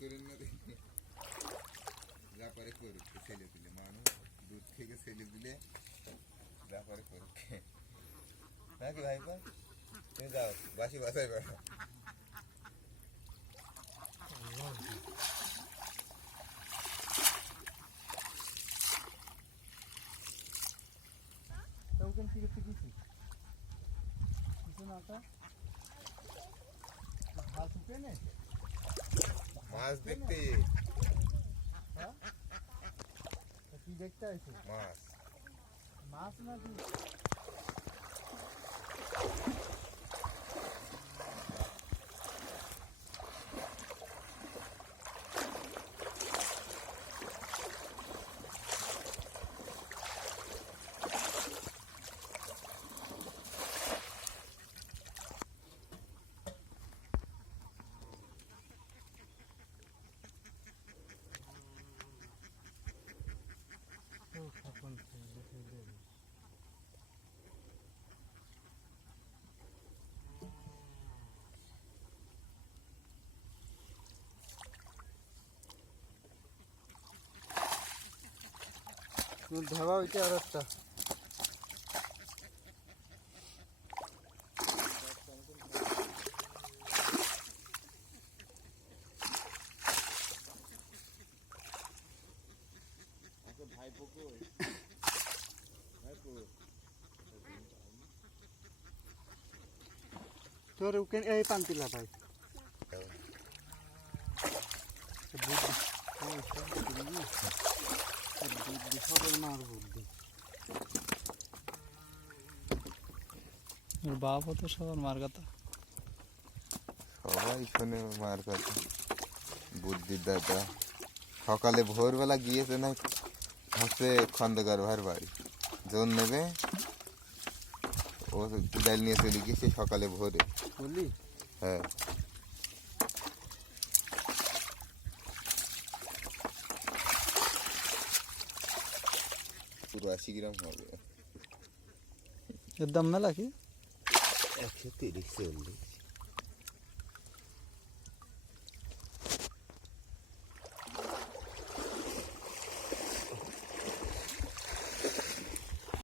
করেন না দেখি যা পারে করুক ছেলে দিলে মানুষ দুধ থেকে ছেলে দিলে যা পারে করুক নাকি ভাইপা তুমি যাও বাসি বাসাই বেড়া ওখান থেকে কিছু না ঘাস উঠে নে মাছ দেখতে কি দেখতে আছে মাছ মাছ না কি ধাবা ওইটা আর একটা তোর ওখানে এই পান্তিলা ভাই বাপ তো সবার মার কথা সবাই শোনে মার কথা বুদ্ধির দাদা সকালে ভোরবেলা গিয়েছে না হচ্ছে খন্দকার ভাইয়ের বাড়ি জোন নেবে ও কুদাল নিয়ে চলে গিয়েছে সকালে ভোরে বললি হ্যাঁ পুরো 80 গ্রাম হবে এর দাম মেলা কি 130 চল্লিশ